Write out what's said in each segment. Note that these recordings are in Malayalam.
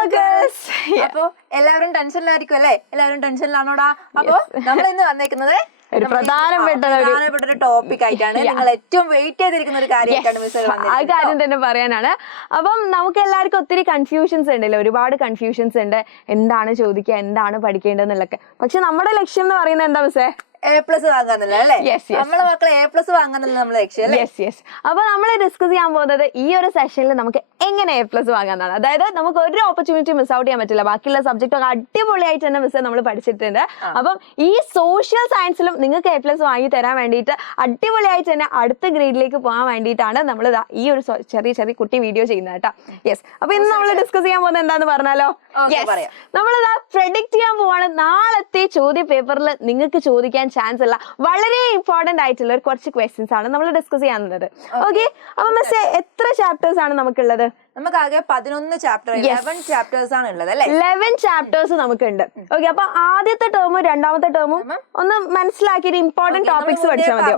അപ്പൊ എല്ലാവരും ടെൻഷനിലായിരിക്കും അല്ലേ? എല്ലാവരും ടെൻഷനിലാണോടാ? അപ്പൊ നമ്മൾ ഇന്ന് വന്നേക്കുന്നത് ഒരു പ്രധാനപ്പെട്ട ഒരു ടോപ്പിക് ആയിട്ടാണ്. നിങ്ങൾ ഏറ്റവും വെയിറ്റ് ചെയ്തിരിക്കുന്ന ഒരു കാര്യമായിട്ടാണ് മിസ് ആ കാര്യം തന്നെ പറയാനാണ്. അപ്പം നമുക്ക് എല്ലാവർക്കും ഒത്തിരി കൺഫ്യൂഷൻസ് ഉണ്ടല്ലോ, ഒരുപാട് കൺഫ്യൂഷൻസ് ഉണ്ട്. എന്താണ് ചോദിക്കുക, എന്താണ് പഠിക്കേണ്ടതെന്നുള്ളതൊക്കെ. പക്ഷെ നമ്മുടെ ലക്ഷ്യം എന്ന് പറയുന്നത് എന്താ മിസ്സേ? A+ വാങ്ങാന്നല്ല അല്ലേ? നമ്മളെ മക്കളെ A+ വാങ്ങാന്നല്ല നമ്മളെ ലക്ഷ്യം അല്ലേ? അപ്പൊ നമ്മൾ ഡിസ്കസ് ചെയ്യാൻ പോകുന്നത് ഈ ഒരു സെഷനിൽ നമുക്ക് എങ്ങനെ A+ വാങ്ങാന്നാണ്. അതായത് നമുക്ക് ഒരു ഓപ്പർച്യൂണിറ്റി മിസ് ഔട്ട് ചെയ്യാൻ പറ്റില്ല. ബാക്കിയുള്ള സബ്ജക്റ്റ് ഒക്കെ അടിപൊളിയായിട്ട് തന്നെ മിസ് നമ്മൾ പഠിച്ചിട്ടുണ്ട്. അപ്പം ഈ സോഷ്യൽ സയൻസിലും നിങ്ങൾക്ക് A+ വാങ്ങി തരാൻ വേണ്ടിയിട്ട് അടിപൊളിയായിട്ട് തന്നെ അടുത്ത ഗ്രേഡിലേക്ക് പോകാൻ വേണ്ടിയിട്ടാണ് നമ്മൾ ഈ ഒരു ചെറിയ ചെറിയ കുട്ടി വീഡിയോ ചെയ്യുന്നത് കേട്ടോ. അപ്പൊ ഇന്ന് നമ്മൾ ഡിസ്കസ് ചെയ്യാൻ പോകുന്നത് എന്താന്ന് പറഞ്ഞാലോ? നമ്മളിതാ പ്രെഡിക്റ്റ് ചെയ്യാൻ പോവാണ്. നാളത്തെ ചോദ്യ പേപ്പറിൽ നിങ്ങൾക്ക് ചോദിക്കാൻ ചാൻസ് ഉള്ള വളരെ ഇമ്പോർട്ടന്റ് ആയിട്ടുള്ള കുറച്ച് ക്വസ്റ്റ്യൻസ് ആണ് നമ്മൾ ഡിസ്കസ് ചെയ്യാവുന്നത്. ഓക്കെ, അപ്പൊ മിസ്സേ എത്ര ചാപ്റ്റേഴ്സ് ആണ് നമുക്കുള്ളത്? നമുക്ക് ആകെ 11 ചാപ്റ്റർ 11 ചാപ്റ്റേഴ്സ് ആണ് ഉള്ളത് അല്ലേ? 11 ചാപ്റ്റേഴ്സ് നമുക്കുണ്ട്. ഓക്കെ, അപ്പൊ ആദ്യത്തെ ടേമും രണ്ടാമത്തെ ടേമും ഒന്ന് മനസ്സിലാക്കിയിട്ട് ഇമ്പോർട്ടന്റ് ടോപ്പിക്സ് പഠിച്ചാൽ മതിയോ?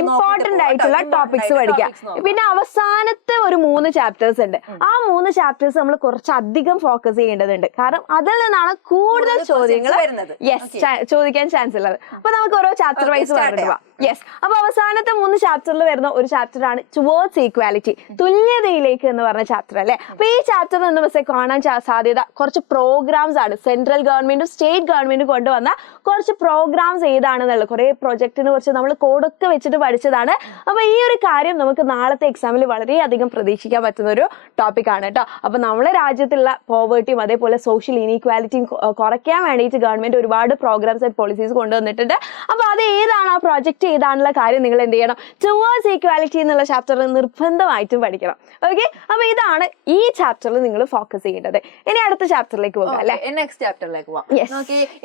ഇമ്പോർട്ടന്റ് ആയിട്ടുള്ള ടോപ്പിക്സ് പഠിക്കാം. പിന്നെ അവസാനത്തെ ഒരു 3 ചാപ്റ്റേഴ്സ് ഉണ്ട്. ആ 3 ചാപ്റ്റേഴ്സ് നമ്മൾ കുറച്ചധികം ഫോക്കസ് ചെയ്യേണ്ടതുണ്ട്. കാരണം അതിൽ നിന്നാണ് കൂടുതൽ ചോദ്യങ്ങൾ ചോദിക്കാൻ ചാൻസ് ഉള്ളത്. അപ്പൊ നമുക്ക് ഓരോ ചാപ്റ്റർ വൈസ് പറഞ്ഞു പോവാം. അപ്പൊ അവസാനത്തെ 3 ചാപ്റ്ററിൽ വരുന്ന ഒരു ചാപ്റ്റർ ആണ് ടുവേർഡ്സ് ഈക്വാലിറ്റി, തുല്യതയിലേക്ക് എന്ന് പറഞ്ഞ ചാപ്റ്റർ അല്ലെ? അപ്പൊ ഈ ചാപ്റ്റർ എന്ന് വെച്ചാൽ കാണാൻ സാധ്യത കുറച്ച് പ്രോഗ്രാംസ് ആണ്. സെൻട്രൽ ഗവൺമെന്റും സ്റ്റേറ്റ് ഗവൺമെന്റും കൊണ്ടുവന്ന കുറച്ച് പ്രോഗ്രാംസ് ഏതാണെന്നുള്ളത്, കുറെ പ്രൊജക്ടിനെ കുറിച്ച് നമ്മൾ കോഡൊക്കെ വെച്ചിട്ട് പഠിച്ചതാണ്. അപ്പൊ ഈ ഒരു കാര്യം നമുക്ക് നാളത്തെ എക്സാമിൽ വളരെയധികം പ്രതീക്ഷിക്കാൻ പറ്റുന്ന ഒരു ടോപ്പിക് ആണ് കേട്ടോ. അപ്പൊ നമ്മുടെ രാജ്യത്തുള്ള പോവേർട്ടിയും അതേപോലെ സോഷ്യൽ ഇനീക്വാലിറ്റിയും കുറയ്ക്കാൻ വേണ്ടിയിട്ട് ഗവൺമെന്റ് ഒരുപാട് പ്രോഗ്രാംസ് ആൻഡ് പോളിസീസ് കൊണ്ടുവന്നിട്ടുണ്ട്. അപ്പൊ അത് ഏതാണ്, ആ പ്രോജക്റ്റ് ഏതാണുള്ള കാര്യം നിങ്ങൾ എന്ത് ചെയ്യണം? ടുവേർഡ്സ് ഈക്വാലിറ്റി എന്നുള്ള ചാപ്റ്ററിൽ നിർബന്ധമായിട്ടും പഠിക്കണം. ഓക്കെ, അപ്പൊ ഇതാണ് ഈ ചാപ്റ്ററിൽ നിങ്ങൾ ഫോക്കസ് ചെയ്യേണ്ടത്. ഇനി അടുത്ത ചാപ്റ്ററിലേക്ക് പോകാം അല്ലെ? നെക്സ്റ്റ് ചാപ്റ്ററിലേക്ക് പോകാം.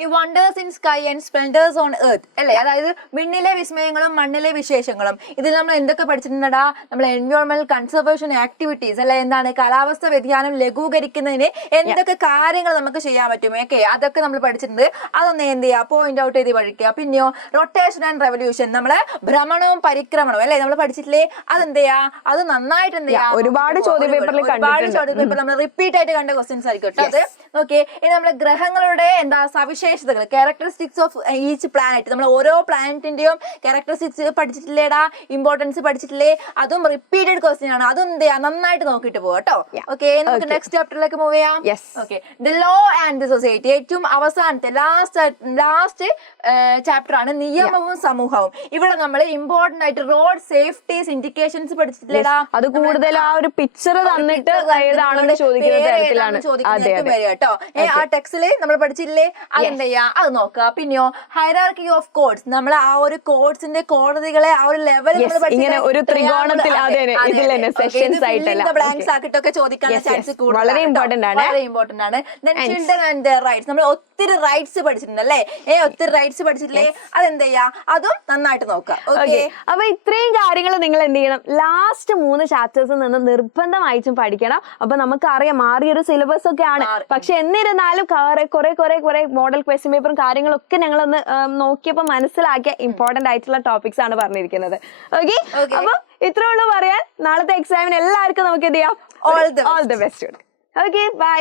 ഈ wonders in sky and splendours on earth അല്ലേ? അതായത് വിണ്ണിലെ വിസ്മയങ്ങളും മണ്ണിലെ വിശേഷങ്ങളും. ഇതിൽ നമ്മൾ എന്തൊക്കെ പഠിച്ചിട്ടുണ്ടാ? നമ്മൾ എൻവയോൺമെന്റൽ കൺസർവേഷൻ ആക്ടിവിറ്റീസ് അല്ലെ, എന്താണ് കാലാവസ്ഥ വ്യതിയാനം ലഘൂകരിക്കുന്നതിന് എന്തൊക്കെ കാര്യങ്ങൾ നമുക്ക് ചെയ്യാൻ പറ്റും, ഓക്കെ, അതൊക്കെ നമ്മൾ പഠിച്ചിട്ടുണ്ട്. അതൊന്ന് എന്ത് ചെയ്യുക, പോയിന്റ് ഔട്ട് ചെയ്ത് പഠിക്കുക. പിന്നെയോ റൊട്ടേഷൻ ആൻഡ് റെവല്യൂഷൻ, നമ്മളെ ഭ്രമണവും പരിക്രമണവും അല്ലെ നമ്മൾ പഠിച്ചിട്ടില്ലേ? അതെന്ത് ചെയ്യാ, അത് നന്നായിട്ട് എന്ത് ചെയ്യാ, ഒരുപാട് ചോദ്യ പേപ്പറിൽ നമ്മൾ റിപ്പീറ്റ് ആയിട്ട് കണ്ട ക്വസ്റ്റ്യൻസ് ആയിരിക്കും കേട്ടോ അത്. ഓക്കെ, ഇനി നമ്മളെ ഗ്രഹങ്ങളുടെ എന്താ സവിശേഷതകൾ, ക്യാരക്ടറിസ്റ്റിക്സ് ഓഫ് ഈച്ച് പ്ലാനറ്റ്, നമ്മൾ ഓരോ പ്ലാനറ്റിന്റെയും ക്യാരക്ടറിസ്റ്റിക്സ് പഠിച്ചിട്ടില്ലേടാ, ഇമ്പോർട്ടൻസ് പഠിച്ചിട്ടില്ലേ? അതും റിപ്പീറ്റഡ് ക്വസ്റ്റ്യൻ ആണ്. അതും എന്ത് ചെയ്യാ, നന്നായിട്ട് നോക്കിയിട്ട് പോവാ കേട്ടോ. ഓക്കെ, നമുക്ക് നെക്സ്റ്റ് ചാപ്റ്ററിലേക്ക് മൂവ് ചെയ്യാം. Okay, the law and the society, ഏറ്റവും അവസാനത്തെ ലാസ്റ്റ് ചാപ്റ്റർ ആണ് നിയമവും സമൂഹവും. ഇവിടെ നമ്മൾ ഇമ്പോർട്ടന്റ് ആയിട്ട് റോഡ് സേഫ്റ്റീസ് ഇൻഡിക്കേഷൻസ് പഠിച്ചിട്ടില്ലേടാ? അത് കൂടുതൽ ആ ഒരു പിക്ചർ തന്നിട്ട് ഏതാണെന്ന് ചോദിക്കുന്നത് കേട്ടോ. ആ ടെക്സ്റ്റില് നമ്മൾ പഠിച്ചില്ലേ? അതെന്ത് ചെയ്യാ, അത് നോക്കുക. പിന്നെയോ ഹൈറാർക്കി ഓഫ് കോഡ്സ്, നമ്മൾ ആ ഒരു കോഡ്സിന്റെ കോടതികളെ ആ ഒരു ലെവലിൽ ഒരു ത്രികോണത്തിൽ ബ്ലാങ്ക്സ് ആക്കിട്ടൊക്കെ ചോദിക്കാനുള്ള ചാൻസ് വളരെ ഇമ്പോർട്ടന്റ് ആണ്. ചിൽഡ്രൻ ആൻഡ് ദെയർ റൈറ്റ്സ്, നമ്മൾ ഒത്തിരി റൈറ്റ്സ് പഠിച്ചിട്ടുണ്ട് അല്ലേ? ഒത്തിരി റൈറ്റ്സ് പഠിച്ചിട്ടില്ലേ? അതെന്ത് ചെയ്യാ, അതും നന്നായിട്ട് നോക്കുക. ഓക്കെ, അപ്പൊ ഇത്രയും കാര്യങ്ങൾ നിങ്ങൾ എന്ത് ചെയ്യണം? ലാസ്റ്റ് 3 ചാപ്റ്റേഴ്സിൽ നിന്ന് നിർബന്ധമായിട്ടും പഠിക്കണം. അപ്പൊ നമുക്കറിയാം മാറിയൊരു സിലബസ് ഒക്കെ ആണ്. പക്ഷെ എന്നിരുന്നാലും കുറെ മോഡൽ ക്വസ്റ്റ്യൻ പേപ്പറും കാര്യങ്ങളൊക്കെ ഞങ്ങളൊന്ന് നോക്കിയപ്പോ മനസ്സിലാക്കിയ ഇമ്പോർട്ടന്റ് ആയിട്ടുള്ള ടോപ്പിക്സ് ആണ് പറഞ്ഞിരിക്കുന്നത്. ഓക്കെ, അപ്പൊ ഇത്രേ ഉള്ളൂ പറയാൻ. നാളത്തെ എക്സാമിന് എല്ലാവർക്കും നമുക്ക് എന്ത് ചെയ്യാം? All the best. Okay, by.